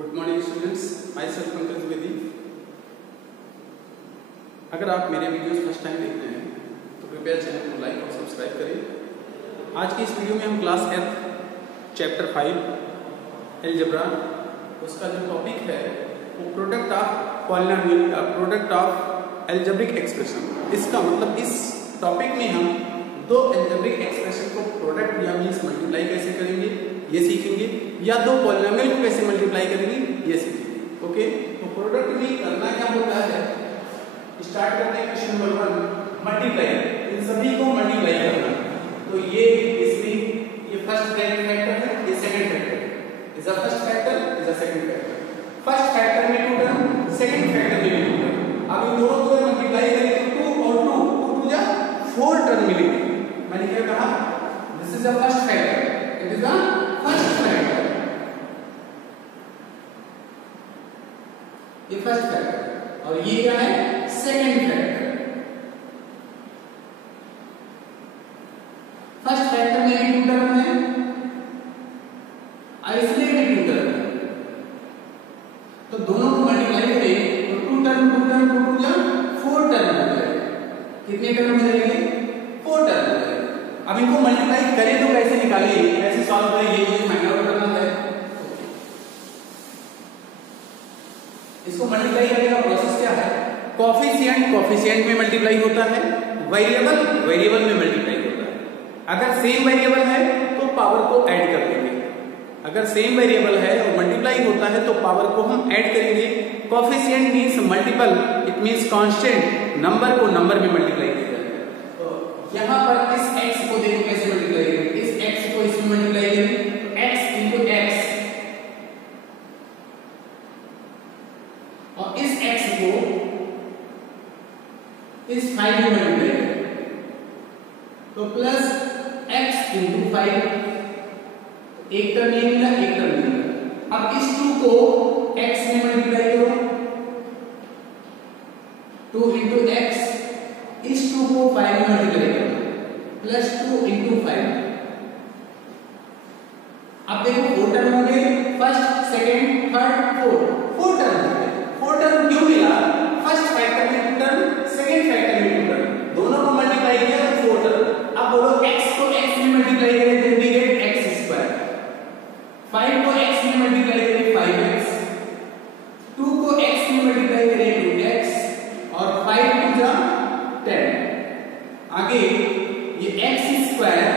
Good morning students, my self Pankaj Dwivedi. अगर आप मेरे वीडियोस फर्स्ट टाइम देख रहे हैं तो कृपया चैनल को लाइक और सब्सक्राइब करें। आज की इस वीडियो में हम क्लास 10 चैप्टर 5 अलजेब्रा उसका जो टॉपिक है वो प्रोडक्ट ऑफ पॉलिनोमियल का प्रोडक्ट ऑफ अलजेब्रिक एक्सप्रेशन। इसका मतलब इस टॉपिक में हम दो अलजेब्रिक एक्सप्रेशन को प्रोडक्ट या मीन्स मल्टीप्लाई कैसे करेंगे ये सीखेंगे, या दो पॉलिनोमियल को कैसे मल्टीप्लाई करेंगे ये सीखेंगे। ओके, तो प्रोडक्ट में करना क्या होता है, स्टार्ट करते हैं क्वेश्चन नंबर 1 मल्टीप्लाई। इन सभी को मल्टीप्लाई करना। तो ये इसमें ये फर्स्ट फैक्टर है, ये सेकंड फैक्टर है। Is a first factor, is a second factor. First factor में 2 टर्म, सेकंड फैक्टर में 2 टर्म। अब इन दोनों को मल्टीप्लाई करें तो 2 और 2 जा 4 टर्म मिलेंगे। मैंने क्या कहा, this is a first factor, it is a first factor. ये फर्स्ट फैक्टर और ये क्या है, सेकंड फैक्टर। फर्स्ट फैक्टर में भी 2 टर्म है, आइसोलेटेड 2 टर्म है। तो दोनों को मल्टीप्लाई करें तो 2 टर्म 2 टर्म 2 2 जा 4 टर्म हो जाएगा। कितने टर्म हो जाएंगे, 4 टर्म हो जाएंगे। अब इनको मल्टीप्लाई करें तो कैसे निकालेंगे, कैसे सॉल्व करें, ये फाइंड आउट करना है। इसको मल्टीप्लाई करने का प्रोसेस क्या है, कोफिशिएंट में मल्टीप्लाई होता है, वेरिएबल में मल्टीप्लाई होता है। अगर सेम वेरिएबल है तो पावर को ऐड कर देंगे। अगर सेम वेरिएबल है और मल्टीप्लाई होता है तो पावर को हम ऐड करेंगे। Coefficient means multiple, it means constant, number को नंबर में मल्टीप्लाई किया जाता है। तो यहां पर इस x को देखो कैसे मल्टीप्लाई करेंगे, इस x को इसमें मल्टीप्लाई करेंगे, x into x, और इस x को इस 5 में मल्टीप्लाई करेंगे तो प्लस x into 5, एक टर्म ये मिला, एक टर्म मिला। अब इस 2 को x में मल्टीप्लाई करो, 2 into x, इस 2 को 5 में मल्टीप्लाई करो, प्लस 2 into 5। अब देखो 4 टर्म हो गए, फर्स्ट सेकंड थर्ड 4 टर्म हो गए। 4 टर्म क्यों मिला, फर्स्ट फैक्टर में 2 टर्म, सेकंड फैक्टर में 2 टर्म, दोनों को मल्टीप्लाई किया तो 4 टर्म। अब बोलो x को x में मल्टीप्लाई करें तो वी गेट x स्क्वायर, 5 को x में मल्टीप्लाई करें 5x, 2 को x में मल्टीप्लाई करें 2x, और 5 2 जा 10। आगे ये x square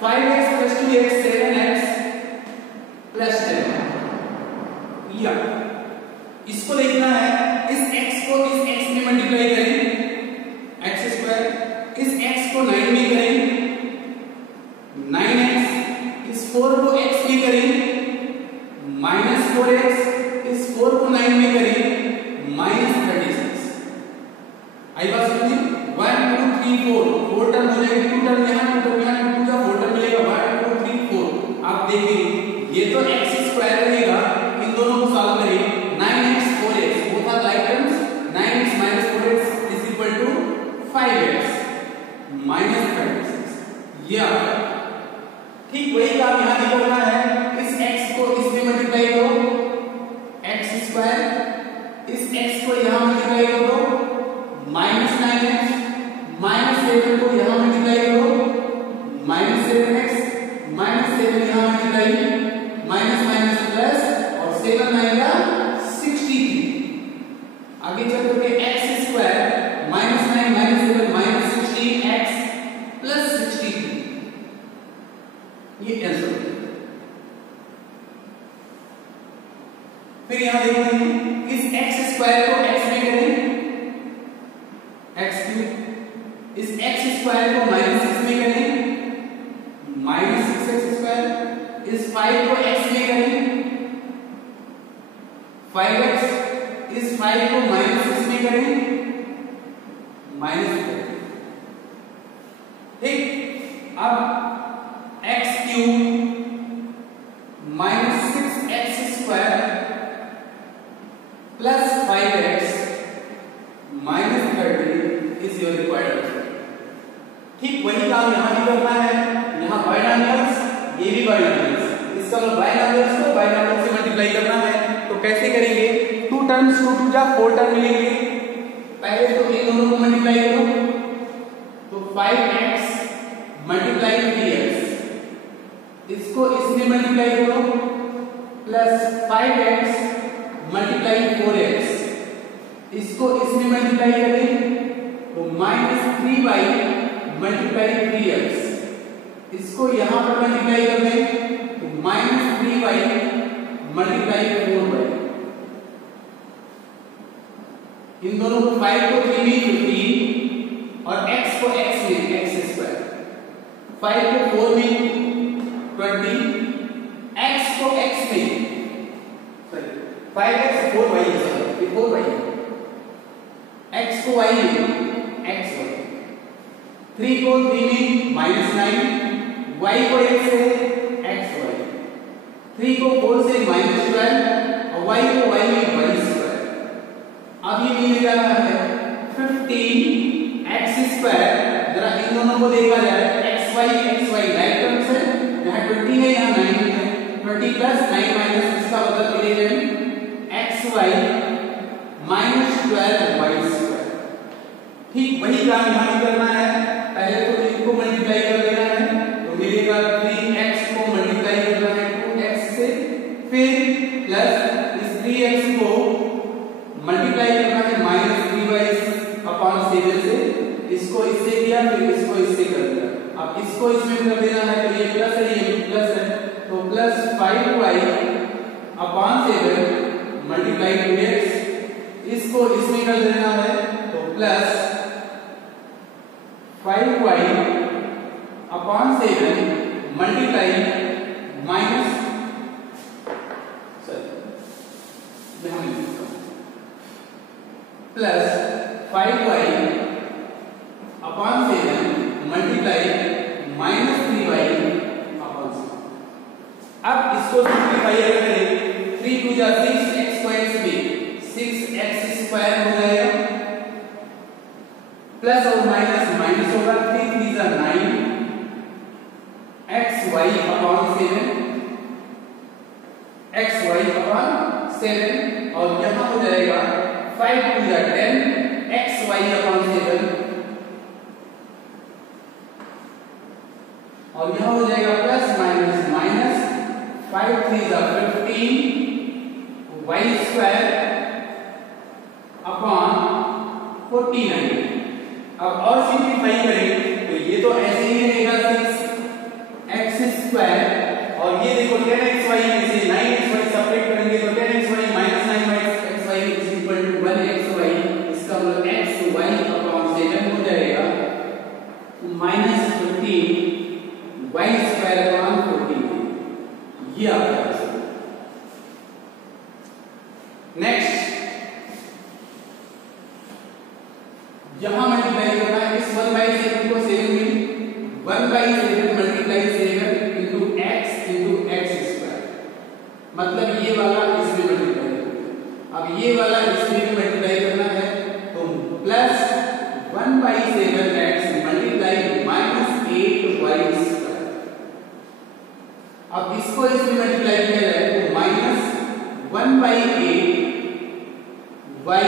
5x plus 2x 7x plus 10 या इसको देखना है, इस x को इस x में मल्टीप्लाई करें, x स्क्वायर, इस x को 9 में करें 9x, इस 4 को x में करें माइनस 4x, इस 4 को 9 में करें माइनस 36। आई बात समझी, 1 2 3 4 टर्म हो जाएगी, 2 टर्म यहाँ 2 टर्म यहाँ, 2 का 4 टर्म मिलेगा, 1 2 3 4। आप देखिए ये तो x स्क्वायर रहेगा, इन दोनों को सॉल्व करें, 9x 4x both are like terms, 9x minus 4x is equal to 5x minus 36। ये आता है। ठीक वही काम यहाँ निकलना है, इस x को इसमें मल्टीप्लाई करो, x स्क्वायर, इस x को यहाँ मल्टीप्लाई करो माइनस 9x, माइनस 7 को यहाँ मल्टीप्लाई करो माइनस 7x, माइनस 7 यहाँ मल्टीप्लाई माइनस माइनस प्लस, और 7 आएगा 63। आगे चल करके x square minus 9 minus 7 minus 16x plus 63, ये आंसर है। फिर यहां देखते हैं, इस x स्क्वायर को x में करें x क्यूब, इस x स्क्वायर को माइनस 6 में करें माइनस 6x स्क्वायर, इस 5 को x में करें 5x, इस 5 को माइनस 6 में करें माइनस 4। ठीक, अब x cube minus 6x square plus 5x minus 30 is your required answer. ठीक वही काम यहाँ भी करना है, यहाँ बाइनोमियल्स, ये भी बाइनोमियल्स, इसका मतलब बाइनोमियल्स को बाइनोमियल्स से मल्टीप्लाई करना है। टर्म्स 2 2 जा 4 टर्म मिलेंगे। पहले तो इन दोनों को मल्टीप्लाई करो, तो 5x मल्टीप्लाई 3x, इसको इसमें मल्टीप्लाई करो, प्लस 5x मल्टीप्लाई 4x, इसको इसमें मल्टीप्लाई करें तो माइनस 3y मल्टीप्लाई 3x, इसको यहां पर मल्टीप्लाई कर दें तो माइनस 3y मल्टीप्लाई 4y। इन दोनों को 5 को 3 में 15 और x को x में x स्क्वायर, 5 को 4 में 20, x को x में 5x 4y 4y, x को y में xy, 3 को 3 में -9, y को x से xy, 3 को 4 से -12 और y को y में y स्क्वायर। अब ये मिल रहा है 15x स्क्वायर। जरा इन दोनों को देखा जाए, xy राइट टर्म से, यहाँ 20 है यहाँ 9 है, 20 प्लस 9 माइनस, इसका मतलब मिलेगा xy -12y स्क्वायर। ठीक वही काम यहाँ भी करना है। पहले तो इनको मल्टीप्लाई कर देना है, तो मिलेगा 3x को मल्टीप्लाई करना है 2x से, फिर प्लस इस 3x को मल्टीप्लाई करना है -3y/7 से, इसको इससे किया फिर इसको इससे कर दिया। अब इसको इसमें कर देना है तो ये प्लस है ये प्लस है, तो प्लस 5y/7 मल्टीप्लाई 2x, इसको इसमें कर देना है तो plus 5y/7 multiply minus plus 5y/7 multiply -3y/7। अब इसको सिंपलीफाई करें, 3 2 जा 6, x को x में 6x स्क्वायर हो जाएगा, प्लस और माइनस माइनस होगा, 3 3 जा 9, xy/7 और यहां हो जाएगा 5 2 जा 10, xy/7 और यहां हो जाएगा प्लस माइनस माइनस, 5 3 जा 15 y स्क्वायर अपॉन 49। अब और सिंपलीफाई करें तो ये तो ऐसे ही रहेगा 6x स्क्वायर, और ये देखो 10xy में से 9xy सेपरेट करेंगे तो 10xy minus 9xy is equal to 1xy, इसका मतलब xy/7 हो जाएगा -15 y स्क्वायर अपॉन 14। ये आपका नेक्स्ट यहां मल्टीप्लाई करना है इस 1/7 को 7 में, 1/7 मल्टीप्लाई 7 इंटू x स्क्वायर, मतलब ये वाला इसमें मल्टीप्लाई करना। अब ये वाला इसमें भी मल्टीप्लाई करना है तो plus 1/7x multiply -8y square. अब इसको इसमें मल्टीप्लाई किया जाए तो -1/8 y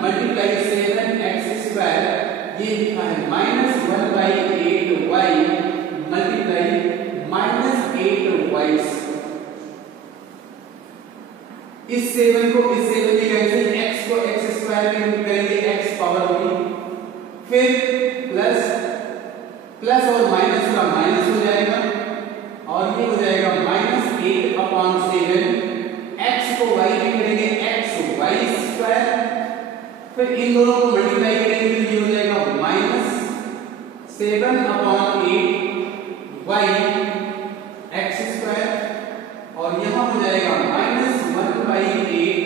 मल्टीप्लाई 7x स्क्वायर, ये लिखा है -1/8 y मल्टीप्लाई -8y। इस 7 को इस 7 में कैंसिल, x को x स्क्वायर में करेंगे x पावर में, फिर प्लस और माइनस का माइनस हो जाएगा और ये हो जाएगा -8/7, x को y में करेंगे xy स्क्वायर, फिर इन दोनों को मल्टीप्लाई करेंगे तो ये हो जाएगा -7/8 y x स्क्वायर, और यहां हो जाएगा -1/8,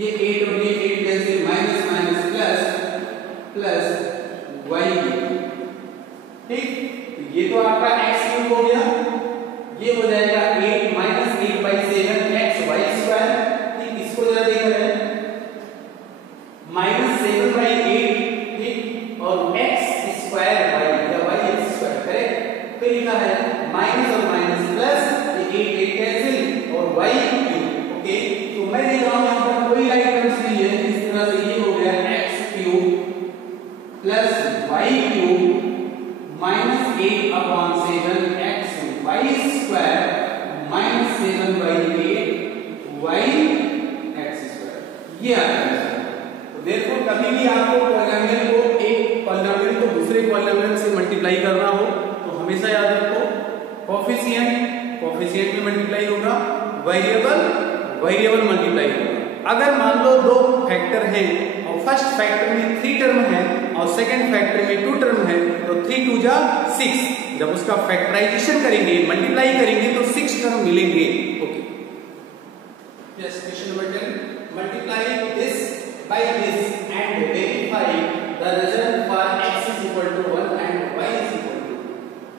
ये 8 और ये 8 cancel, minus minus plus y। ठीक, ये तो आपका x क्यूब हो गया, ये हो जाएगा 8 -8/7 xy स्क्वायर। ठीक, इसको जरा देखा जाए -7/8, ठीक, और x स्क्वायर y या y स्क्वायर करेक्ट, फिर लिखा है माइनस और माइनस प्लस, ये 8 8 कैंसिल और y क्यूब। ओके, तो मैं देख रहा हूं यहां पर कोई राइट कभी भी आपको पॉलिनोमियल को एक पॉलिनोमियल को दूसरे पॉलिनोमियल से मल्टीप्लाई करना हो तो हमेशा याद रखो कोफिशिएंट में मल्टीप्लाई होगा, वेरिएबल मल्टीप्लाई होगा। अगर मान लो दो फैक्टर हैं और फर्स्ट फैक्टर में 3 टर्म है और सेकंड फैक्टर में 2 टर्म है तो 3 2 जा 6, जब उसका फैक्टराइजेशन करेंगे मल्टीप्लाई करेंगे तो 6 टर्म मिलेंगे। Okay, yes, question number 10, multiply this by this and verify the result for x is equal to 1 and y is equal to 2।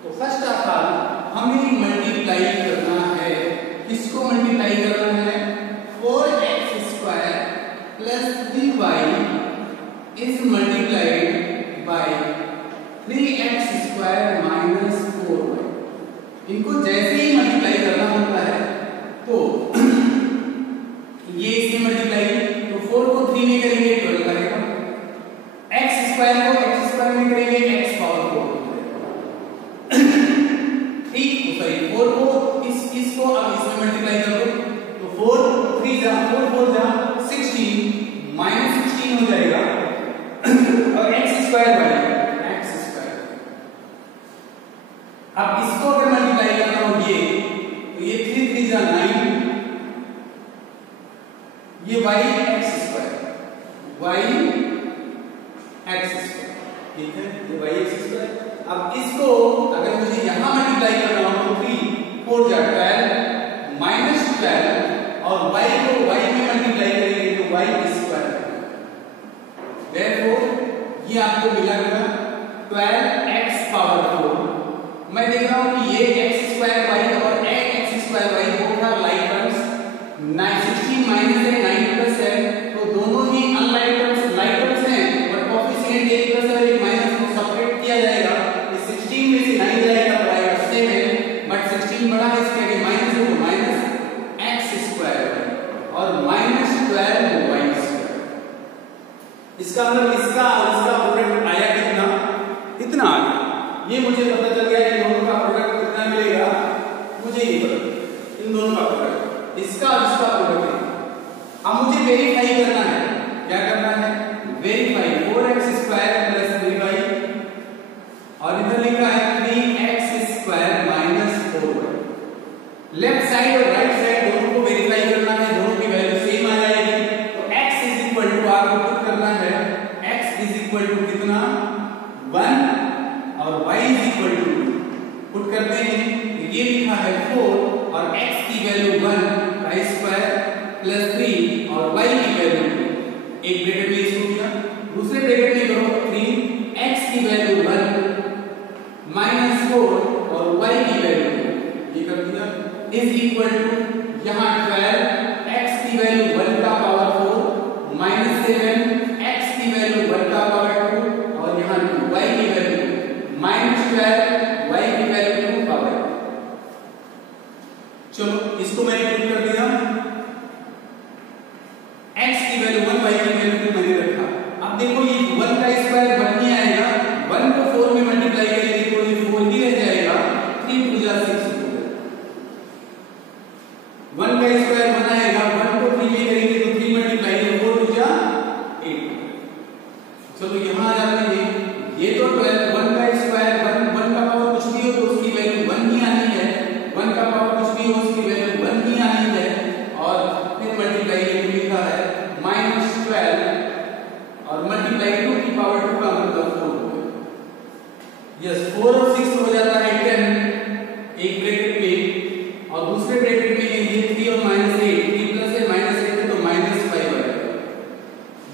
तो फर्स्ट ऑफ ऑल हमें मल्टीप्लाई करना है, किसको मल्टीप्लाई करना है, 4x square plus 3y is multiplied by 3x square minus 4y। इनको जैसे ही multiply करना होता है तो ये इसमें मल्टीप्लाई, तो 4 को 3 में करेंगे 12 करेगा, x स्क्वायर को x स्क्वायर में करेंगे x पावर 4 4 को इसको अब इसमें मल्टीप्लाई कर दो तो 4 3 जा 4 4 जा 16 माइनस 16 हो जाएगा और x स्क्वायर बनेगा x स्क्वायर। अब इसको अगर मल्टीप्लाई करना हो ये तो ये 3 3 जा 9, ये y x स्क्वायर ठीक है, ये y x स्क्वायर। अब इसको अगर मुझे यहां मल्टीप्लाई करना हो तो 3 4 जा 12 माइनस 12 और y को y में मल्टीप्लाई करेंगे तो y स्क्वायर। Therefore ये आपको मिला 12x पावर 4। मैं देख रहा हूं कि ये x स्क्वायर y और x square y both are like terms, 16 minus है 9 प्लस है तो दोनों ही अनलाइक टर्म्स हैं, बट कोएफिशिएंट एक प्लस और एक माइनस को सेपरेट किया जाएगा, इस 16 में से 9 जाएगा तो आएगा 7, बट 16 बड़ा है इसके आगे माइनस है तो माइनस x स्क्वायर और माइनस 12 y स्क्वायर। इसका मतलब इसका और इसका प्रोडक्ट आया कितना, इतना आ गया। ये मुझे पता चल गया कि दोनों का प्रोडक्ट कितना मिलेगा, मुझे नहीं पता इन दोनों का प्रोडक्ट, इसका और इसका प्रोडक्ट है। अब मुझे वेरीफाई करना है, क्या करना है, verify 4x square plus 3y और इधर लिखा है 3x square minus 4y। Left side और राइट साइड दोनों को वेरीफाई करना है, दोनों की वैल्यू सेम आ जाएगी तो x इज इक्वल टू आपको पुट करना है, x इज इक्वल टू कितना 1 और y is equal to 2 put करते हैं। ये लिखा है 4 और x की वैल्यू 1 y स्क्वायर प्लस 3 और y की वैल्यू 2, एक ब्रैकेट में इसको किया, दूसरे ब्रैकेट में करो 3x की वैल्यू 1 माइनस 4 और y की वैल्यू 2, ये कर दिया इज इक्वल टू यहां 12 x की वैल्यू 1 का पावर 4 माइनस 7 x की वैल्यू 1 का पावर 2 और यहां 2 y की वैल्यू माइनस 12 y की वैल्यू 2 पावर। चलो इसको मैंने पुट कर दिया, x की वैल्यू 1 y की वैल्यू 2 मैंने रखा। अब देखो ये 1 का स्क्वायर 1 नहीं आएगा, 1 को 4 में मल्टीप्लाई करेंगे तो ये 4 ही रह जाएगा, 3 2 जा 6 1 का स्क्वायर 1 आएगा, 1 को 3 में करेंगे तो 3 मल्टीप्लाई तो 4 2 जा 8। चलो यहां आ जाते हैं, ये तो 12 1 का स्क्वायर 1 का पावर कुछ भी हो तो उसकी वैल्यू 1 ही आनी है, 1 का पावर कुछ भी हो उसकी वैल्यू 1 ही आनी है और फिर मल्टीप्लाई लिखा है माइनस 12 और मल्टीप्लाई 2 की पावर 2 का मतलब 4 हो गया। यस 4 और 6 हो जाता है 10 एक ब्रैकेट में और दूसरे ब्रैकेट में ये 3 और माइनस 8, 3 प्लस है माइनस 8 है तो माइनस 5 आएगा।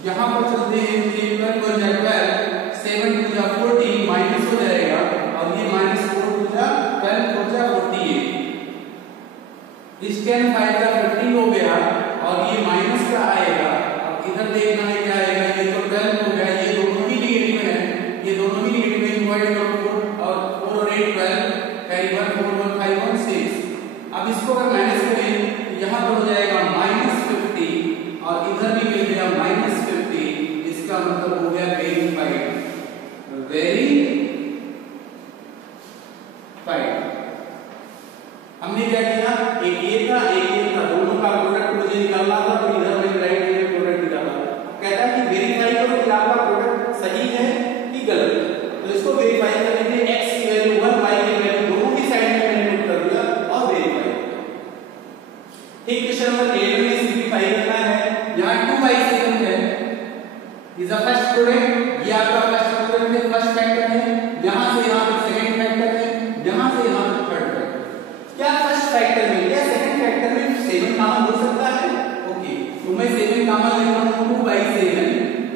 यहां पर चलते हैं 3 प्लस 1 जा 12 7 2 जा 40 माइनस हो जाएगा और ये माइनस 4 2 जा 12 4 जा 48, इस 10 5 जा 50 हो गया और ये माइनस का आएगा। अब इधर देखना है क्या आएगा, ये तो 12 हो गया, ये दोनों ही नेगेटिव है, ये दोनों ही नेगेटिव है, डिवाइड करो 4 और 8 12 कैरी 1 4 1 5 1 6। अब इसको अगर माइनस करें तो यहां पर हो जाएगा माइनस 50 और इधर भी मिल गया माइनस 50, इसका मतलब हो गया वेरीफाइड। हमने क्या किया, एक ये था एक ये था, दोनों का प्रोडक्ट मुझे निकालना था तो इधर मैंने राइट हैंड प्रोडक्ट निकाला। कहता है कि वेरीफाई करो कि क्वेश्चन नंबर 11 में सिंपलीफाई करना है। यहाँ 2/7 है, इज द फर्स्ट प्रोडक्ट, ये आपका फर्स्ट प्रोडक्ट है, फर्स्ट फैक्टर है, यहाँ से यहाँ तक सेकंड फैक्टर है, यहाँ से यहाँ तक थर्ड फैक्टर। क्या फर्स्ट फैक्टर में या सेकंड फैक्टर में 7 कॉमन हो सकता है? ओके, तो मैं 7 कॉमन ले रहा हूँ 2/7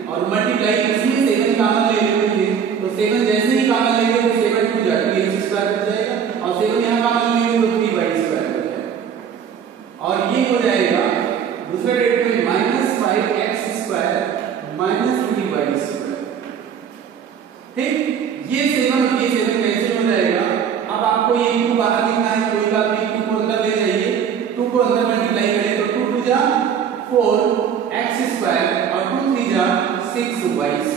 और मल्टीप्लाई इसमें 7 कॉमन ले लेते हैं, तो 7 जैसे ही कॉमन लेंगे तो 7 टू जा 2x² हो जाएगा और 7 यहाँ कॉमन लेंगे तो 3y² हो जाएगा और ये हो जाएगा दूसरे डेट में -5x² -3y²। ठीक, ये 7 कैंसिल हो जाएगा। अब आपको ये 2 बाहर निकालना है, कोई बात नहीं, 2 को अंदर ले जाइए, 2 को अंदर मल्टीप्लाई करें तो 2 2 जा 4x² और 2 3 जा 6y²।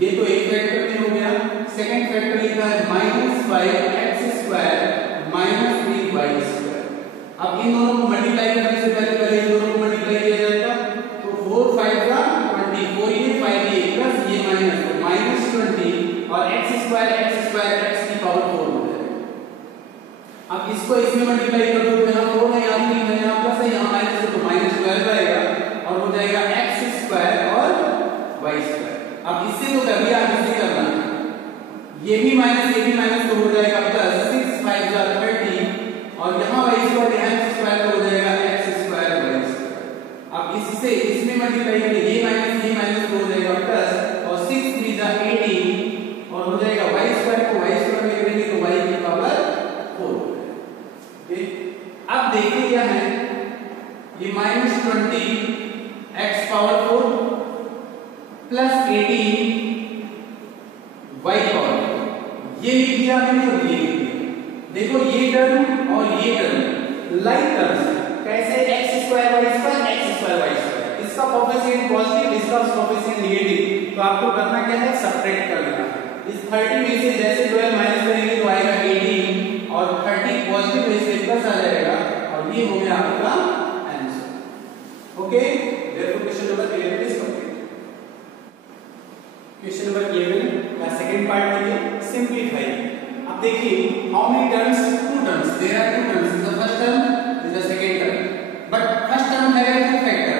ये तो एक फैक्टर में हो गया। सेकंड फैक्टर लिखा है -5x² -3y²। अब इन दोनों को मल्टीप्लाई करने से पहले इन दोनों को मल्टीप्लाई किया जाएगा तो 4 5 का 24, ये 5 ये प्लस ये माइनस, तो -20 और x² x की पावर 4 हो जाएगा। अब इसको इसमें मल्टीप्लाई कर दो तो यहाँ 4 है, यहाँ 3 है, यहाँ प्लस है, यहाँ माइनस है, तो -12 आएगा और हो जाएगा x² और y²। अब इससे तो कर दिया, इससे करना है, ये भी माइनस तो हो जाएगा प्लस 6 5 जा 30 और यहाँ y² यहाँ x² हो जाएगा x² y²। अब इससे इसमें मल्टीप्लाई करें, ये माइनस हो जाएगा प्लस और 6 3 जा 18 और हो जाएगा y² को y² में करेंगे तो y की पावर 4। ओके, अब देखिए क्या है, ये -20 x power 4 plus 18 y power 4, ये लिख दिया मैंने और ये लिख दिया। देखो ये टर्म और ये टर्म लाइक टर्म्स है, कैसे x² y², इसका कोएफिशिएंट पॉजिटिव, इसका कोएफिशिएंट नेगेटिव, तो आपको करना क्या है, सब्ट्रैक्ट कर देना है। इस 30 में से जैसे 12 माइनस करेंगे तो आएगा 18 और 30 पॉजिटिव में से प्लस आ जाएगा और ये हो गया आपका answer. Okay, therefore question number 11 is complete. Question number 11 का सेकंड पार्ट देखिए, सिंपलीफाई। अब देखिए how many terms, 2 terms, there are 2 terms, the first term is the second term, but first term है 2 factor,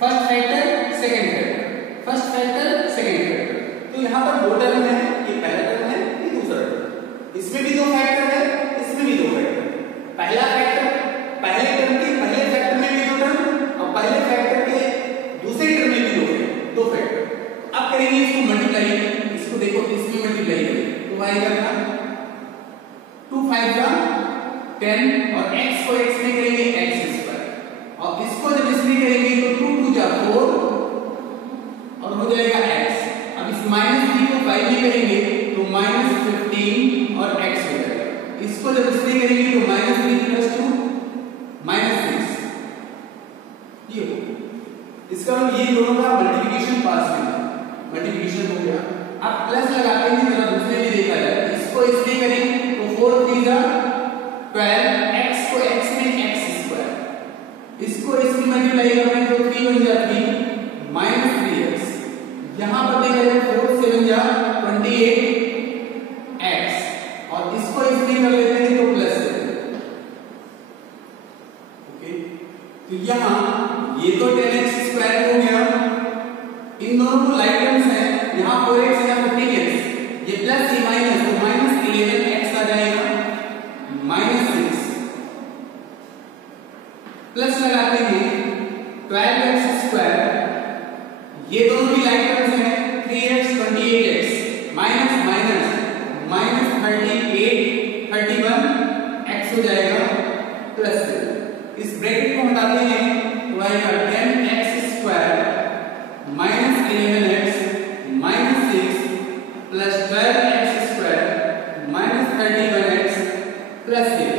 first factor second factor, first factor second factor. तो यहाँ पर 2 term है, ये पहला टर्म है, ये दूसरा टर्म, इसमें भी 2 फैक्टर है, इसमें भी 2 फैक्टर। पहला फैक्टर पहले टर्म के पहले फैक्टर में भी 2 टर्म और पहले फैक्टर के दूसरे टर्म में भी 2 फैक्टर। अब करेंगे इसको मल्टीप्लाई, इसको देखो इसमें मल्टीप्लाई करें तो आएगा क्या, 2 5 का 10 और x को x में करेंगे x² और इसको जब इसमें करेंगे तो 2 2 जा 4 और हो जाएगा x। अब इस -3 को 5 में करेंगे तो -15 और x हो जाएगा। इसको जब इसमें करेंगे तो -3 + 2 -6, ये इसका मतलब ये दोनों का मल्टीप्लिकेशन पास में मल्टीप्लिकेशन हो गया। अब प्लस लगाते हैं जरा दूसरे में देखा जाए, इसको इसमें करें तो 4 3 जा 12, x को x में x², इसको इसमें मल्टीप्लाई करें तो 3 1 जा 3 -3x, यहां पर देखा जाए 4 7 जा 28x और इसको इसमें कर लेते हैं तो प्लस। ओके, तो यहां ये तो 10x² हो गया, इन दोनों को लाइक टर्म्स है, यहाँ 4x है, यहाँ 15x, ये प्लस ये माइनस, तो -11x आ जाएगा, -6 प्लस लगाते हैं 12x², ये दोनों भी लाइक टर्म्स है, 3x 28x minus minus -38 31x हो जाएगा प्लस। इस ब्रैकेट को हटाते हैं तो आएगा 10x² -11x -6 plus 12x² -31x plus 8।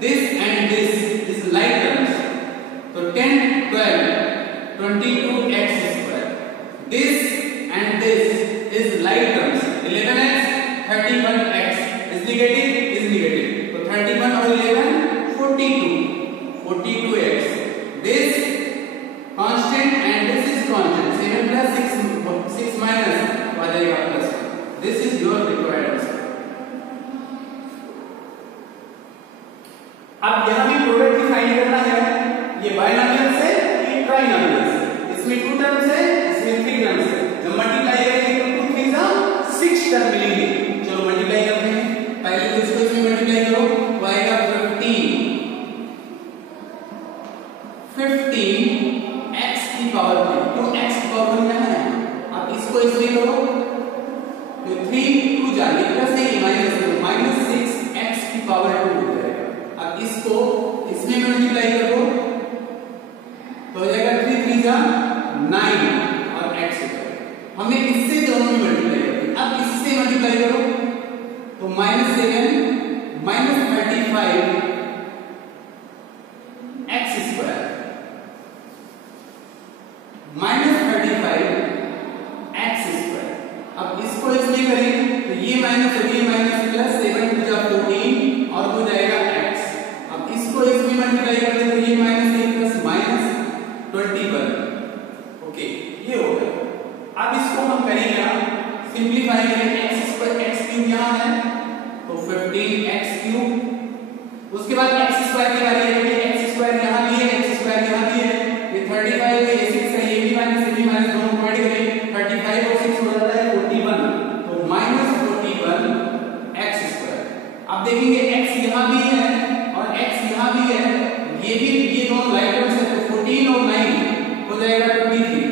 This and this is like terms, तो 10 12 22x², this and this is like terms, 11x 31x is negative, तो 31 और 11 42x, this constant and this is constant, 7 plus 6 minus आ जाएगा plus. This is your required answer। अब यहाँ भी product define करना है, terms है, इसमें 3 टर्म्स है। जब मल्टीप्लाई करेंगे तो 2 3 जा 6 टर्म मिलेंगे। चलो मल्टीप्लाई करते हैं। पहले तो इसको इसमें मल्टीप्लाई करो तो आएगा 15 x की पावर 3, तो x की पावर 1 यहाँ है। अब इसको इसमें करो तो 3 2 जाएंगे प्लस है माइनस 6 x की पावर 2 हो जाएगा। अब इसको इसमें मल्टीप्लाई करो तो हो जाएगा 3 3 जा 9 और x हो जाएगा। हमने इससे दोनों में मल्टीप्लाई किया। अब इससे मल्टीप्लाई करो तो -7 -35 x स्क्वायर -35 x स्क्वायर। अब इसको इसमें करें तो ये माइनस और ये माइनस प्लस 7 टू जा 14 और हो जाएगा x। अब इसको इसमें मल्टीप्लाई कर दें तो ये -8 प्लस -21। ओके ये हो गया। अब इसको हम करेंगे सिंपलीफाई करेंगे। x स्क्वायर x क्यूब यहाँ है तो 15x क्यूब। उसके बाद x स्क्वायर की बारी है। x स्क्वायर यहाँ भी है, x स्क्वायर यहाँ भी है। ये 35 है, ये 6 है, ये भी माइनस दोनों को ऐड करें 35 और 6 हो जाता है 41, तो -41 x स्क्वायर। अब देखेंगे x यहाँ भी है और x यहाँ भी है, ये दोनों राइट टर्म्स है तो 14 और 9 हो जाएगा 23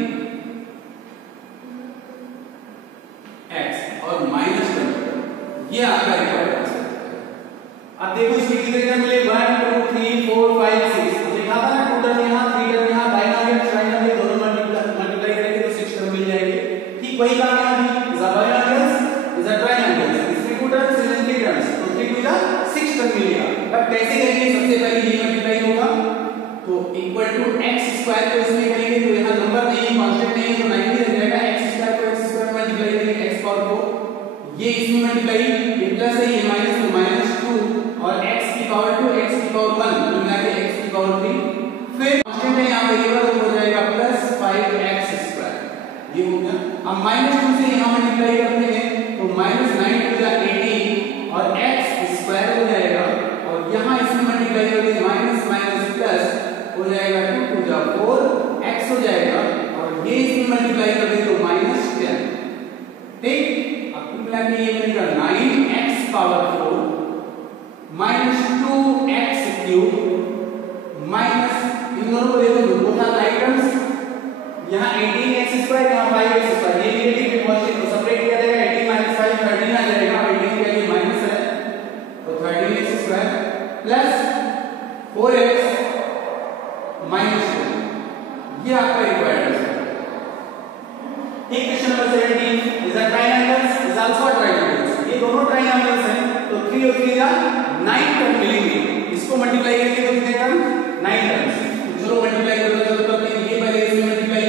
x और -20। ये आपका रिक्वायर्ड आंसर है। अब देखो इसमें कितने टर्म मिले 1 2 3 4 5 6। तो देखा था ना टोटल यहाँ 3 टर्म यहाँ बाइनोमियल दोनों मल्टीप्लाई करेंगे तो 6 टर्म मिल जाएंगे। ठीक वही काम यहाँ भी is a binomial is a trinomial. इसमें 2 टर्म्स इज 3 टर्म्स तो 3 टू जा 6 टर्म मिलेगा। अब कैसे करेंगे? सबसे पहले ये मल्टीप्लाई होगा तो इक्वल टू x स्क्वायर को इसमें करेंगे तो यहाँ नंबर नहीं है, कांस्टेंट नहीं है तो 9 रह जाएगा। x स्क्वायर को x स्क्वायर मल्टीप्लाई करेंगे x पावर को, ये इसमें मल्टीप्लाई ये प्लस है ये माइनस तो -2 और x की पावर 2 x की पावर 1 तो मिला के x की पावर 3। फिर कांस्टेंट है यहाँ वेरिएबल तो हो जाएगा प्लस 5x स्क्वायर। ये हो गया। अब -2 से यहाँ मल्टीप्लाई करते हैं तो -9 टू जा 18 और x स्क्वायर हो जाएगा और यहाँ इसमें मल्टीप्लाई करते हैं माइनस प्लस हो जाएगा 2 टू जा 4 x हो जाएगा और ये इसमें मल्टीप्लाई कर दें तो -10। ठीक, अब कुल मिला के ये बनेगा 9x power 4 -2x cube minus इन दोनों को देखो दो था आइटम्स यहाँ 18x स्क्वायर यहाँ 5x स्क्वायर, ये नेगेटिव पॉजिटिव तो सेपरेट किया जाएगा। 18 - 5 13 आ जाएगा। 18 के लिए माइनस है तो 13x स्क्वायर प्लस 4x -2। ये आपका रिक्वायर्ड आंसर है। ठीक, question number 17 is a trinomials is also a trinomials. ये दोनों ट्राइनोमियल्स हैं तो 3 और 3 जा 9 टर्म मिलेंगे। इसको मल्टीप्लाई करेंगे तो कितने टर्म 9 टर्म्स। चलो मल्टीप्लाई करो चलो तब तक ये पहले इसमें multiply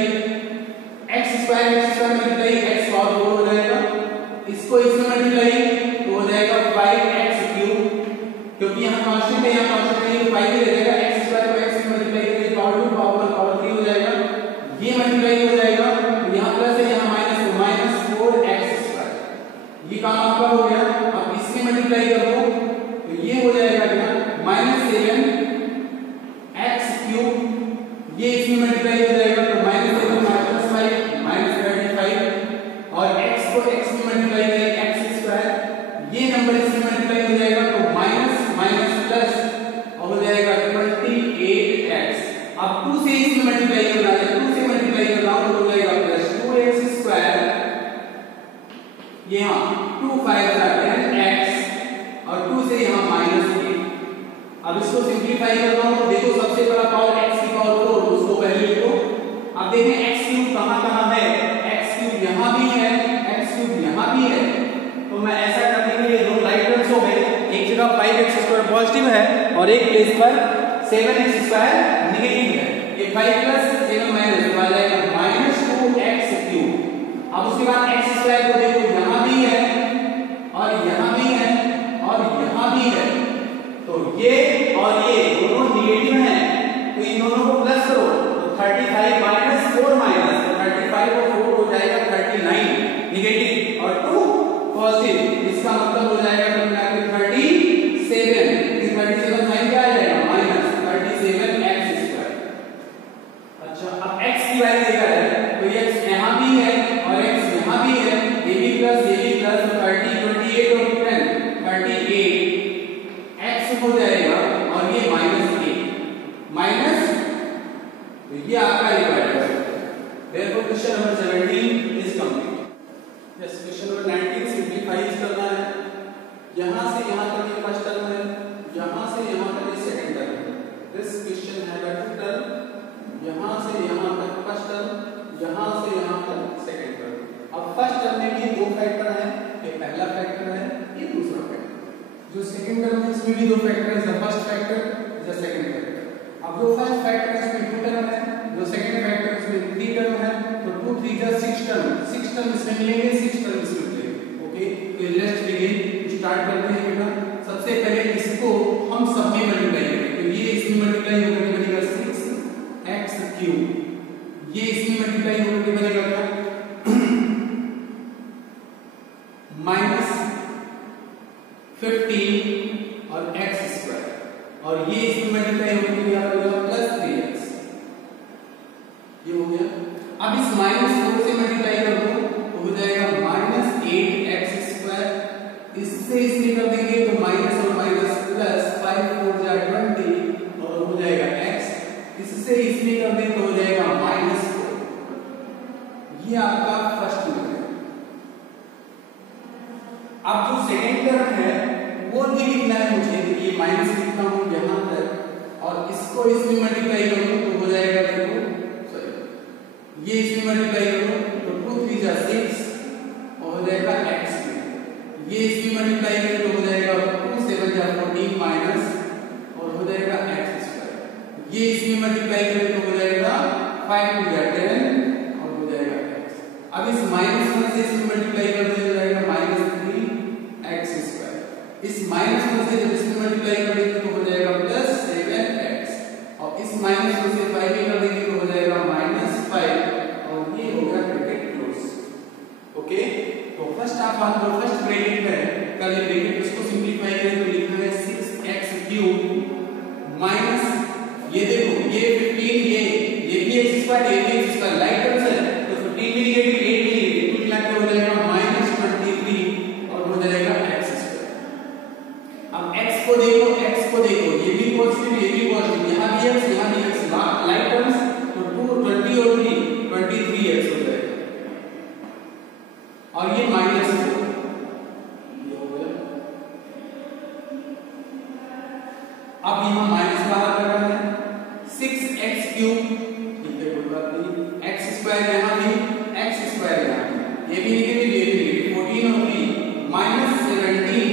x square multiply x power 4 हो जाएगा। इसको इसमें मल्टीप्लाई तो हो जाएगा 5x क्यूब, क्योंकि यहाँ कांस्टेंट है यहाँ कांस्टेंट है तो 5 ही रह जाएगा। x स्क्वायर को x में मल्टीप्लाई करेंगे पावर 2 पावर 3 हो जाएगा। ये मल्टीप्लाई हो जाएगा तो यहाँ प्लस है यहाँ माइनस तो -4x स्क्वायर। ये काम आपका हो गया। अब इसमें मल्टीप्लाई करो तो ये हो जाएगा क्या -7 x क्यूब, ये इसमें मल्टीप्लाई हो जाएगा तो -7 -5 -35 और x को x में मल्टीप्लाई करें x स्क्वायर, ये नंबर इसमें मल्टीप्लाई हो जाएगा तो माइनस प्लस और हो जाएगा 28x। अब 2 से इसमें मल्टीप्लाई करना है, 2 से मल्टीप्लाई करना तो हो जाएगा प्लस 2x स्क्वायर, यहाँ 2 5 10x और 2 से यहाँ -8। अब इसको सिंपलीफाई करता हूं तो देखो सबसे बड़ा पावर x की पावर 4 उसको पहले लिखो। अब देखें x क्यूब कहां है, x क्यूब यहां भी है, x क्यूब यहां भी है। तो मैं ऐसा करने के लिए दोनों राइट टर्म्स हो गए, एक जगह 5x स्क्वायर पॉजिटिव है और एक प्लेस पर 7x स्क्वायर नेगेटिव है। ये 5 प्लस 7 माइनस तो आ जाएगा -2x क्यूब। अब उसके बाद x स्क्वायर को देखो यहां भी है और यहां भी है और यहां भी है, तो ये और ये दोनों नेगेटिव हैं तो इन दोनों को प्लस करो तो 35 - 4 माइनस तो 35 और 4 हो जाएगा 39 नेगेटिव और 2 पॉजिटिव। इसका मतलब हो जाएगा मिला के 37। इस 37 साइन क्या आ जाएगा -37x स्क्वायर। अच्छा, अब x की वैल्यू देखा जाए तो ये ये आपका रिक्वायर्ड है। Therefore question number 17 is complete. Yes, question number 19 simplifies करना है। यहां से यहां तक ये फर्स्ट टर्म है, यहां से यहां तक ये सेकंड टर्म है। This question have a two term, यहां से यहां तक फर्स्ट टर्म, यहां से यहां तक सेकंड टर्म। अब फर्स्ट टर्म में भी दो फैक्टर है, ये पहला फैक्टर है, ये दूसरा फैक्टर। जो सेकंड टर्म है इसमें भी दो फैक्टर है, the first factor, the second factor. अब जो फर्स्ट फैक्टर है इसमें 2 टर्म है, जो सेकंड फैक्टर है इसमें 3 टर्म है, तो 2 3 जा 6 टर्म, 6 टर्म इसमें मिलेंगे, 6 टर्म इसमें मिलेंगे। ओके, तो लेट्स बिगिन, स्टार्ट करते हैं बेटा। सबसे पहले इसको हम सब में मल्टीप्लाई करेंगे, तो ये इसमें मल्टीप्लाई होकर के बनेगा 6x3, ये इसमें मल्टीप्लाई होकर के बनेगा क्या -15 और x2, और ये इसमें मल्टीप्लाई होकर के क्या बनेगा +3x। ये हो गया। अब इस -4 से मल्टीप्लाई कर दो तो हो जाएगा -8x2, इससे इसमें कर देंगे तो माइनस और माइनस प्लस, 5 4 जा 20 और हो जाएगा x, इससे इसमें कर दें तो हो जाएगा -4। ये आपका फर्स्ट टर्म है। अब जो सेकंड टर्म है वो भी लिखना है मुझे, ये माइनस लिखता हूं यहां तक, और इसको इसमें मल्टीप्लाई करूं तो हो जाएगा, देखो सॉरी, ये इसमें मल्टीप्लाई करूं तो 2 3 जा 6 और हो जाएगा x, ये इसमें मल्टीप्लाई करें तो हो जाएगा 2 7 जा 14 माइनस और हो जाएगा x2, ये इसमें मल्टीप्लाई करें तो हो जाएगा 5 2 जा 10 और हो जाएगा x। अब इस -1 से इसमें मल्टीप्लाई कर दें तो जाएगा -3x2, इस -1 से जब इसमें मल्टीप्लाई कर देंगे तो हो जाएगा +7x, और इस -1 से 5 भी कर देंगे तो हो जाएगा -5, और ये हो गया ब्रैकेट क्लोज। ओके, तो फर्स्ट आप फर्स्ट ब्रैकेट है, कल ये ब्रैकेट इसको सिंपलीफाई करें तो लिखना है 6x3 माइनस, ये देखो ये 15, ये भी x2, ये भी x2, लाइक टर्म्स है तो 15 भी निगेटिव, 8 भी निगेटिव, कुल मिला के हो जाएगा -23 और हो जाएगा x2। अब x को देखो, ये भी पॉजिटिव, ये भी पॉजिटिव, यहां भी x, यहां भी x, लाइक टर्म्स तो 2 20 और 3 23x हो जाएगा, और ये -4, ये हो गया। अब यहां माइनस बाहर करना है, 6x3, ठीक है कोई बात नहीं, x2 यहां भी, x2 यहां भी, ये भी निगेटिव, ये भी निगेटिव, 14 और 3 -17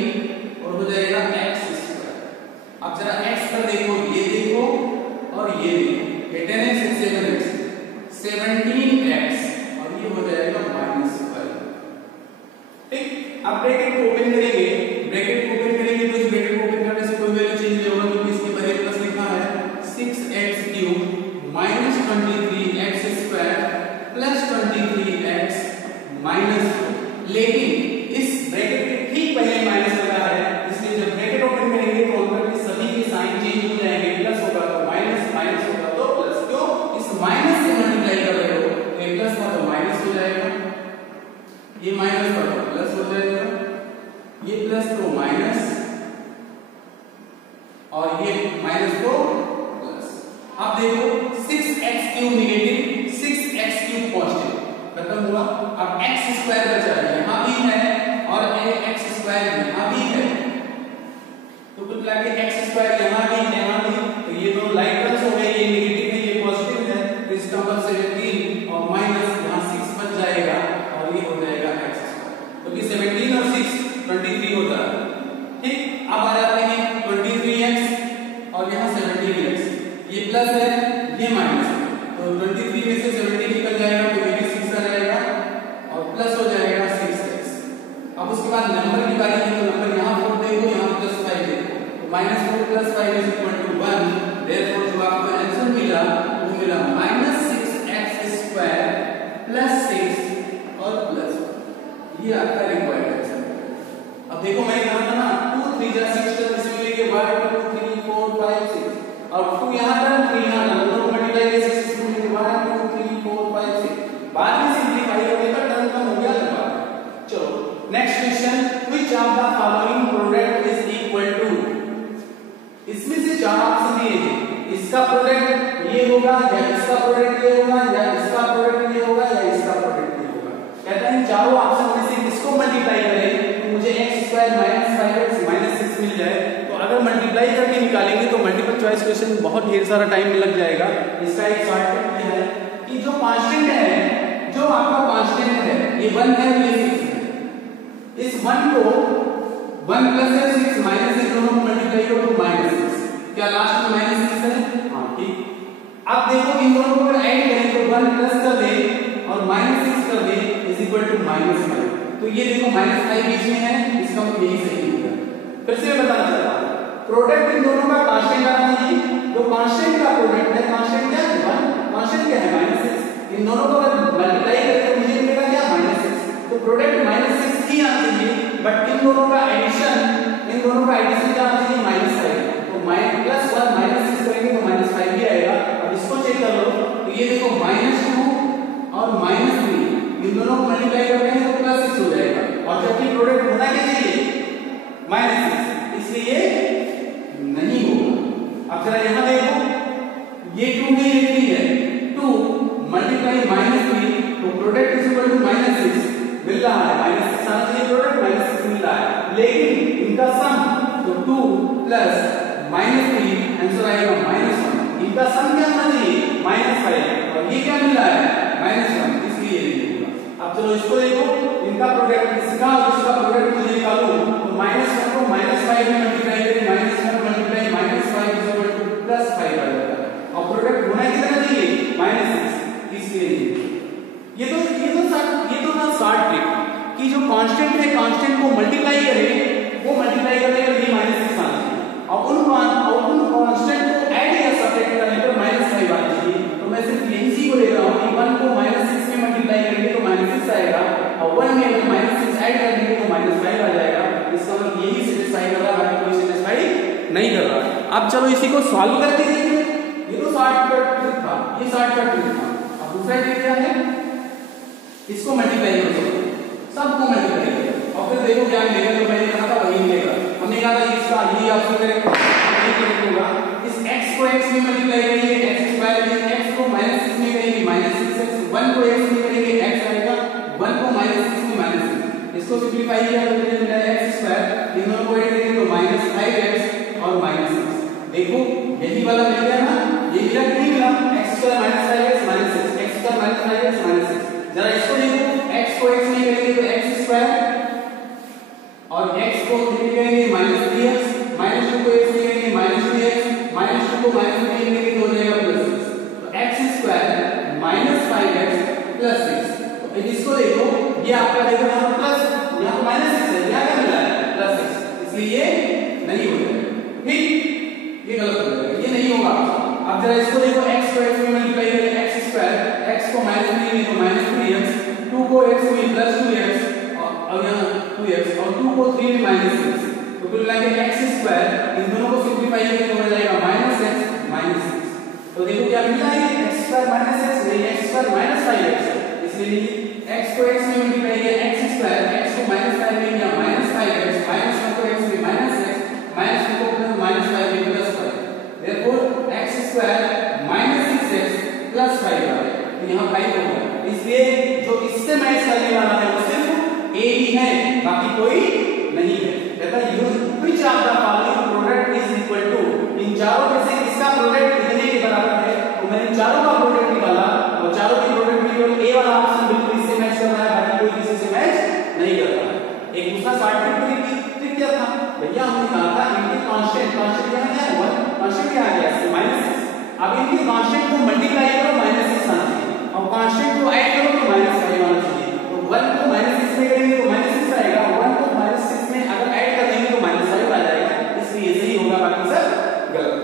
और हो जाएगा x2। अब जरा x पर देखो, ये देखो और ये देखो, 10x 7x 17x और ये हो जाएगा -5। ठीक, अब ब्रैकेट को ओपन करेंगे, तो इस ब्रैकेट को ओपन करने से कोई वैल्यू चेंज नहीं होगा क्योंकि इसके पहले प्लस लिखा है, 6x3 -23x2 +23x -4, लेकिन इस ब्रैकेट के ठीक पहले माइनस लगा है, इसलिए जब ब्रैकेट ओपन करेंगे तो अंदर के सभी के साइन चेंज हो जाएंगे, प्लस होगा तो माइनस, माइनस होगा तो प्लस। क्यों? इस माइनस से मल्टीप्लाई कर रहे हो, ये प्लस था तो माइनस हो जाएगा, ये माइनस था तो प्लस हो जाएगा, ये प्लस तो माइनस और ये माइनस तो प्लस। अब देखो 6x3 नेगेटिव, 6x3 पॉजिटिव, खत्म हुआ। अब x2 बचा, यहां भी है और x2 यहां भी है, तो कुल मिला के x2 यहां भी, तो ये दोनों लाइक टर्म्स हो गए, ये नेगेटिव है, ये पॉजिटिव है, तो इसका मतलब 17 और माइनस यहां 6 बच जाएगा और ये हो जाएगा x2, क्योंकि 17 और 6 23 होता है। ठीक, अब आ जाते हैं 23x और यहां 17x, ये प्लस है, ये माइनस है, तो 23 में से 17 निकल जाएगा तो ये भी 6 आ जाएगा और प्लस हो जाएगा 6x। अब उसके बाद नंबर की बारी है, तो नंबर यहां 4 देखो, यहां +5 देखो, तो -4 + 5 = 1, देयरफॉर जो आपको आंसर मिला वो मिला -6x2 + 6 और प्लस, ये आपका रिक्वायर्ड आंसर। अब देखो मैं कहा था ना 2 3 जा 6 टर्म इसमें लेके 1 2 3 4 5 6 और 2 यहां टर्म 3 यहां टर्म, दोनों मल्टीप्लाई के 6 इसमें लेके 1 2 3 4 5 6, बाद में सिंपलीफाई करने का टर्म कम हो गया लगभग। चलो next question, which of the following product is equal to, इसमें से 4 ऑप्शन दिए हैं, इसका प्रोडक्ट ये हो होगा या इसका प्रोडक्ट ये होगा या इसका प्रोडक्ट ये होगा या इसका प्रोडक्ट ये होगा। कहता है चारों ऑप्शन में से किसको मल्टीप्लाई करें तो मुझे x² - 5x - 6 मिल जाए। तो अगर मल्टीप्लाई करके निकालेंगे तो मल्टीपल चॉइस क्वेश्चन बहुत ढेर सारा टाइम लग जाएगा। इसका एक शॉर्टकट क्या है कि जो कांस्टेंट है, जो आपका कांस्टेंट है ये 1 है, ये 6 है, इस 1 को 1 + 6 - 6 दोनों को मल्टीप्लाई करो तो -6। क्या लास्ट में -6 है? हाँ ठीक। अब देखो इन दोनों को अगर ऐड करें तो 1 प्लस कर दे और -6 कर दे =-5। तो ये देखो -5 बीच में है, इसका मतलब यही सही होगा। फिर से मैं बताना चाहता हूं, प्रोडक्ट इन दोनों का कांस्टेंट आना चाहिए। तो कांस्टेंट का प्रोडक्ट है, कांस्टेंट क्या है 1, कांस्टेंट क्या है -6। इन दोनों को अगर मल्टीप्लाई करें तो मुझे मिलेगा क्या -6। तो प्रोडक्ट -6 ही आना चाहिए, बट इन दोनों का एडिशन क्या आना चाहिए -5। तो +1 -6 करेंगे तो -5 ही आएगा। अब इसको चेक कर लो तो ये देखो -2 और -3 इन दोनों को मल्टीप्लाई करते हैं तो +6 हो जाएगा, और जबकि प्रोडक्ट होना क्या चाहिए -6, इसलिए नहीं होगा। अब जरा यहां देखो, ये 2 में ये 3 है, 2 मल्टीप्लाई -3 तो प्रोडक्ट -6 मिल रहा है, -6 आना चाहिए प्रोडक्ट, -6 मिल रहा है। लेकिन इनका सम तो 2 प्लस -3 आंसर आएगा -1। इनका सम क्या होना चाहिए -5, और ये क्या मिल रहा है -1, इसलिए नहीं होगा। अब चलो इसको देखो, इनका प्रोडक्ट इसका और इसका प्रोडक्ट मुझे निकालूं तो -1 को -5 में मल्टीप्लाई करें, -1 मल्टीप्लाई -5 +5 आ जाता है, और प्रोडक्ट होना कितना चाहिए -6, इसलिए ये तो था शॉर्ट ट्रिक कि जो कांस्टेंट है कांस्टेंट को मल्टीप्लाई करें, वो मल्टीप्लाई करने के लिए -6 आना चाहिए, और उन कांस्टेंट को ऐड या सब्ट्रैक्ट करने पर -5 आना चाहिए। तो मैं सिर्फ यही सी को ले रहा हूं कि 1 को -6 में मल्टीप्लाई करेंगे तो -6 आएगा, और 1 में अगर -6 ऐड कर देंगे तो -5 आ जाएगा। इसका मतलब यही सेटिस्फाई कर रहा है, बाकी कोई सेटिस्फाई नहीं कर रहा। अब चलो इसी को सॉल्व करके देखिए। ये तो शॉर्टकट ट्रिक था, ये शॉर्टकट ट्रिक था। अब दूसरा ट्रिक क्या है, इसको मल्टीप्लाई करो, सबको मल्टीप्लाई करो और फिर देखो क्या मिलेगा। तो मैंने कहा था वही मिलेगा, हमने कहा था इसका ये ऑप्शन करेंगे, ये होगा इस x को x में मल्टीप्लाई करेंगे x² में, x को -6 में करेंगे -6x, 1 को x में करेंगे x आएगा, 1 को -6 में -6, इसको सिंपलीफाई किया तो मुझे मिला x², इन दोनों को ऐड करेंगे तो -5x और -6। देखो यही वाला मिल गया ना, ये मिला कि नहीं मिला, x² - 5x -6, x² - 5x -6। जरा इसको देखो, x को x में करेंगे तो x² और x को कितने करेंगे -3x, -2 को x में करेंगे -2x, -2 को -3 में करेंगे तो हो जाएगा +6। तो x² - 5x +6। तो इसको देखो, ये आपका देखो यहां प्लस, यहां -6 है, यहां क्या मिला है +6, इसलिए नहीं हो जाएगा। ठीक, ये गलत हो जाएगा, ये नहीं होगा। अब जरा इसको देखो, x को x में मल्टीप्लाई करें x², x को -3 में तो -3x, 2 को x में +2x और यहाँ 2x, और 2 को 3 में -6, तो कुल मिला के x², इन दोनों को सिंपलीफाई करेंगे तो हो जाएगा -x -6। तो देखो क्या मिल रहा है, x² - x नहीं, x² - 5x, इसलिए x को x में मल्टीप्लाई किया x², x को -5 में किया -5x, -1 को x में -x, -2 को -5 में +5, therefore x² - 6x +5 आ गया, तो यहाँ 5 होगा। इसलिए जो इससे मैच करने वाला है वो सिर्फ a ही है, बाकी कोई नहीं है। कहता है use which of the following product is equal to, इन चारों में से किसका प्रोडक्ट कितने के बराबर है। तो मैंने चारों का प्रोडक्ट निकाला और चारों के प्रोडक्ट में केवल a वाला ऑप्शन बिल्कुल इससे मैच कर रहा है, बाकी कोई किसी से मैच नहीं कर रहा है। एक दूसरा शॉर्टकट ट्रिक क्या था भैया, हमने कहा था इनके कांस्टेंट यहां क्या है 1, कांस्टेंट क्या आ गया -6। अब इनके कांस्टेंट को मल्टीप्लाई करो -6 आना चाहिए, और कांस्टेंट को ऐड करो तो -5 आना चाहिए। तो 1 को -6 में करेंगे तो -6 आएगा, 1 को -6 में अगर ऐड कर देंगे तो -5 आ जाएगा, इसलिए सही होगा, बाकी सब गलत।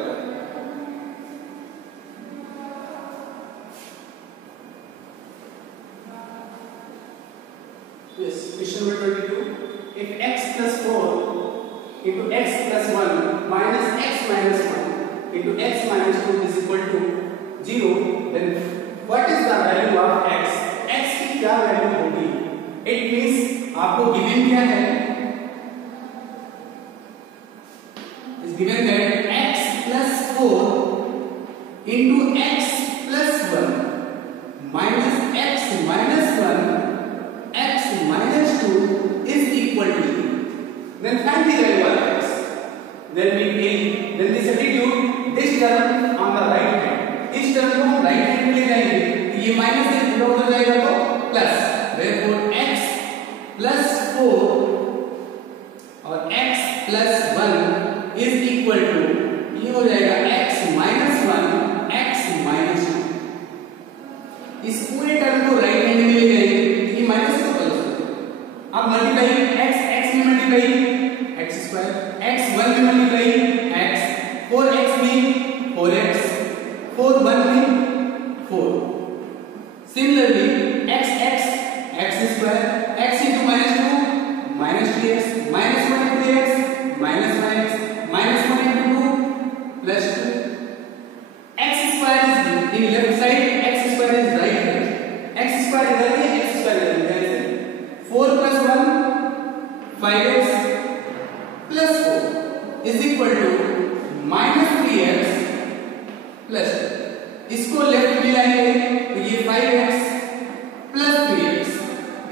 Yes, question number 22. If x plus 4 into x plus 1 minus x minus 1 into x minus 2 is equal to 0, then what is the value of x? x की क्या वैल्यू होगी? It means आपको गिवन क्या है? Is given that x plus 4 into x then find the value of x. Then we substitute this term on the right hand. इस term को हम right hand में ले जाएंगे, तो ये माइनस से उधर जाएगा तो प्लस, therefore x plus 4 और x plus 1 is equal to, ये हो जाएगा x minus 1 x minus 2. इस पूरे टर्म को राइट हैंड में ले जाएंगे, ये माइनस को प्लस, अब मल्टीप्लाई x में मल्टीप्लाई x स्क्वायर, x 1 में मल्टीप्लाई x, 4x में 4x, 4 1 में 4. Similarly x square, x into minus 2 minus 3x, minus 1 into x minus 5x, minus 1 into 2 plus 2. X square is in left side, x square is right hand. X square इधर है, x square इधर है. 4 plus 1 5x plus 4 is equal to minus 3x plus 2. इसको left में लाएंगे तो ये 5x plus 3x,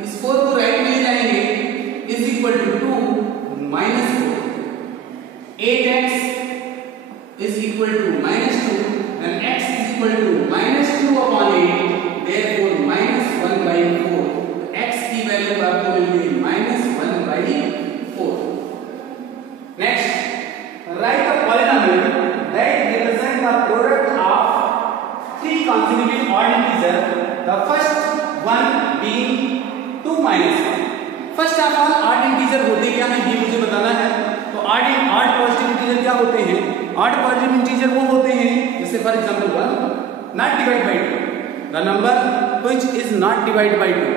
इस 4 को राइट में ले जाएंगे is equal to 2 minus 4. 8x is equal to minus 2, then x is equal to minus 2 upon 8, therefore minus 1 by 4. x की वैल्यू आपको मिलेगी minus 1 by 4. Next, write a polynomial that represents the product of three consecutive odd integers, the first one being 2 minus 1. First of all odd integer होते क्या हैं ये मुझे बताना है. तो ऑड पॉजिटिव इंटीजर क्या होते हैं? ऑड पॉजिटिव इंटीजर वो होते हैं जैसे for example 1 not divide by 2, the number which is not divide by 2.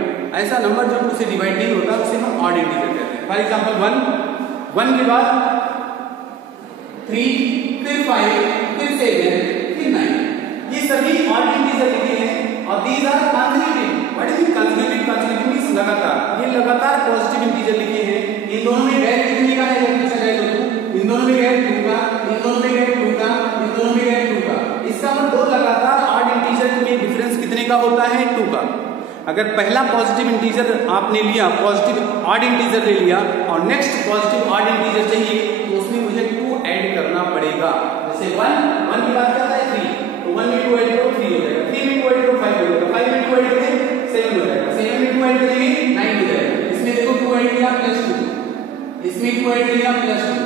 ऐसा नंबर जो 2 से डिवाइड नहीं होता उसे हम ऑड इंटीजर कहते हैं. फॉर एग्जांपल 1 के बाद 3, फिर 5, फिर 7, फिर 9, ये सभी ऑड इंटीजर लिखे हैं और these are consecutive. What is consecutive? Consecutive means लगातार, ये लगातार पॉजिटिव इंटीजर लिखे हैं. इन दोनों में गैर कितने का है? जब पूछा जाए तो 2, इन दोनों में गैर 2 का, इन दोनों में गैर 2 का, इन दोनों में गैर 2 का. इसका मतलब दो लगातार ऑड इंटीजर में डिफरेंस कितने का होता है? 2 का. अगर पहला पॉजिटिव इंटीजर आपने लिया, पॉजिटिव ऑड इंटीजर ले लिया और नेक्स्ट पॉजिटिव ऑड इंटीजर चाहिए तो उसमें मुझे 2 ऐड करना पड़ेगा. जैसे 1 के बाद क्या आता है 3, तो 1 में 2 ऐड करो 3 हो जाएगा, 3 में 2 ऐड करो 5 हो जाएगा, 5 में 2 ऐड करें 7 हो जाएगा, 7 में 2 ऐड करेंगे 9 हो जाएगा. इसमें देखो 2 ऐड किया प्लस 2, इसमें 2 ऐड किया प्लस 2,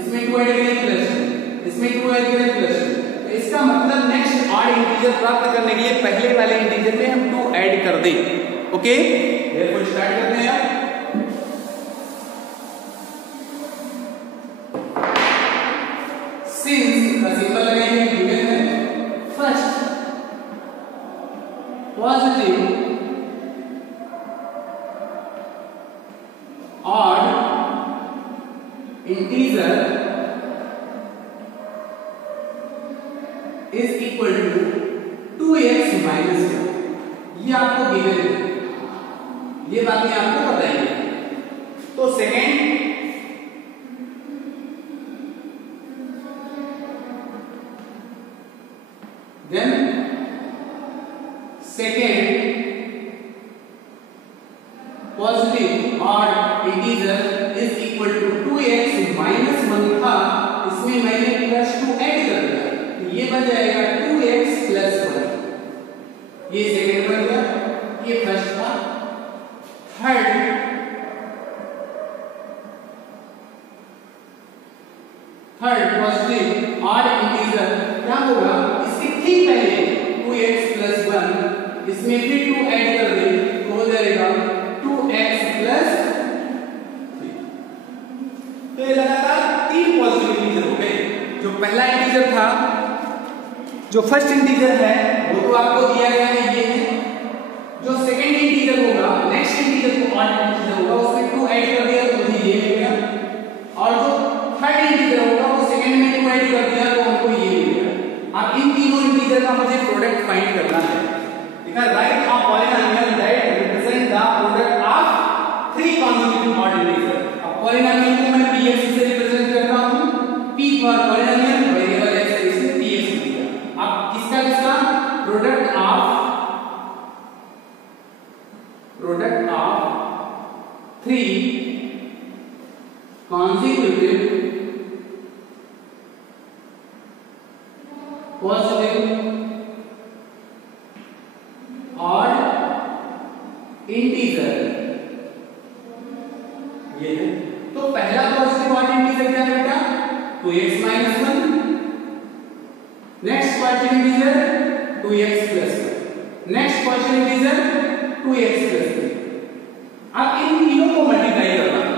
इसमें 2 ऐड किया प्लस 2, इसमें 2 ऐड किया प्लस 2. तो इसका मतलब नेक्स्ट ऑड इंटीजर प्राप्त करने के लिए पहले वाले इंटीजर में हम 2 ऐड कर दें. ओके, देयरफॉर स्टार्ट करते हैं. सिंस का सिंबल लगाएंगे गिवन है. First positive odd integer is equal to 2x minus 1. ये आपको गिवन है, ये बातें आपको बताइए. तो second then second positive odd integer is equal to 2x minus 1 था, इसमें मैंने प्लस 2 ऐड कर दिया तो ये बन जाएगा 2x plus 1. ये सेकेंड बन गया, ये फर्स्ट था. थर्ड पॉजिटिव ऑड इंटीजर क्या होगा? इसके ठीक पहले 2x plus 1, इसमें फिर 2 ऐड कर दें तो हो जाएगा 2x plus 3. तो ये लगातार 3 पॉजिटिव इंटीजर हो गए. जो पहला इंटीजर था, जो फर्स्ट इंटीजर है वो तो आपको दिया गया है, ये है. जो सेकंड इंटीजर होगा, नेक्स्ट इंटीजर को ऑड इंटीजर होगा, उसमें 2 ऐड कर दिया तो मुझे ये मिल गया. और जो थर्ड इंटीजर होगा वो सेकंड में 2 ऐड कर दिया तो हमको ये मिल गया. अब इन तीनों इंटीजर का मुझे प्रोडक्ट फाइंड करना है. देखा, right a polynomial that represent the product of 3 consecutive odd integers. अब पॉलीनोमियल को मैं px से रिप्रेजेंट करता हूं. p for polynomial, variable x से इसे px दिया. अब किसका product of 3 consecutive positive odd integer, ये है। तो पहला पॉजिटिव ऑड इंटीजर क्या है बेटा? 2x minus 1। Next positive integer 2x plus 1। Next positive integer 2x plus 3। अब इन तीनों को मल्टीप्लाई करना है,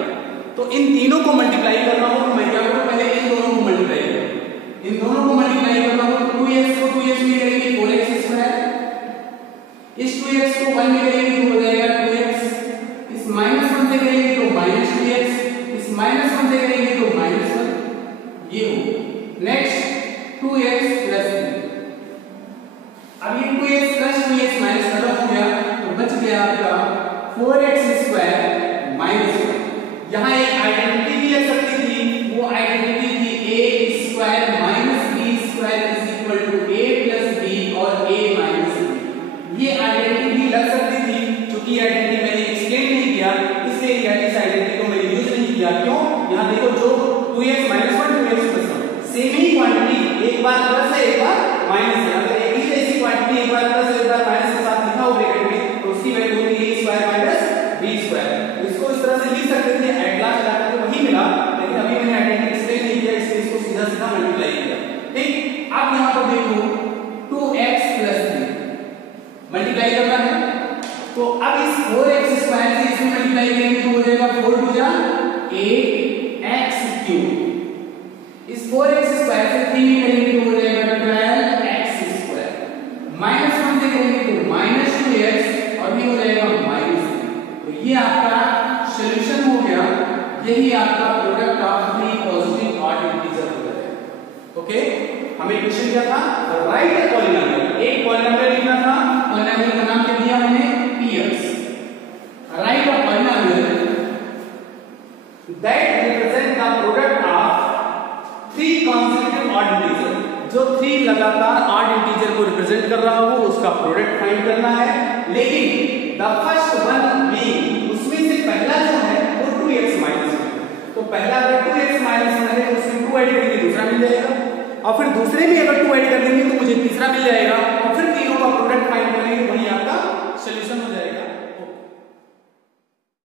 तो इन तीनों को मल्टीप्लाई करना हो तो मैं क्या करूं? पहले इन दोनों को मल्टीप्लाई करूं। इन दोनों को मल्टीप्लाई करना हो तो 2x को 2x में करेंगे 4x स्क्वायर, इस 2x को 1 में करेंगे तो हो जाएगा 2x, इस -1 से करेंगे तो -2x, इस -1 से करेंगे तो -1, ये हो। Next 2x plus 3। अब ये 2x प्लस 2x माइनस खत्म हो गया तो बच गया आपका 4x स्क्वायर माइनस 1। यहां एक आइडेंटिटी भी लग सकती थी, वो आइडेंटिटी थी a square minus b square is equal to a plus b और a माइनस b। ये आइडेंटिटी भी लग सकती थी, क्योंकि ये आइडेंटिटी मैंने एक्सप्लेन नहीं किया, इसलिए इस आइडेंटिटी को मैंने यूज नहीं किया। क्यों? यहां देखो जो 2x minus 1 2x plus 1 same ही क्वांटिटी, एक बार प्लस है एक बार माइनस है। अगर एक ही जैसी क्वांटिटी एक बार प्लस एक बार माइनस के साथ लिखा हो ब्रैकेट में तो उसकी वैल्यू होती है a square minus b square. इसको इस तरह से लिख सकते थे, एट लास्ट जाकर के वही मिला, लेकिन अभी मैंने आइडेंटिटी एक्सप्लेन नहीं किया, इसलिए इसको सीधा सीधा मल्टीप्लाई किया। ठीक, अब यहां पर देखो 2x प्लस 3 मल्टीप्लाई करना है, तो अब इस 4x स्क्वायर से इसमें मल्टीप्लाई करेंगे तो हो जाएगा 4 2 जा 8x क्यूब। इस 4x स्क्वायर से 3 में करेंगे तो हो जाएगा 12x स्क्वायर। -1 से करेंगे तो -2x और भी हो जाएगा -3। तो ये आपका सॉल्यूशन हो गया, यही आपका product of 3 positive odd integer हो गया। ओके, हमें क्वेश्चन क्या था? Right a polynomial. एक पॉलिनोमियल लिखना था, पॉलिनोमियल का नाम क्या दिया हमने? px। Right a polynomial that represent the product of 3 consecutive odd integer. जो 3 लगातार ऑड इंटीजर को रिप्रेजेंट कर रहा हो उसका प्रोडक्ट फाइंड करना है, लेकिन द फर्स्ट वन बीइंग, उसमें से पहला जो है वो 2x माइनस 1। तो पहला अगर 2x माइनस 1 है तो उसमें 2 ऐड करेंगे दूसरा मिल जाएगा, और फिर दूसरे में अगर 2 ऐड कर देंगे तो मुझे तीसरा मिल जाएगा, और फिर तीनों का प्रोडक्ट फाइंड करेंगे, वही आपका सॉल्यूशन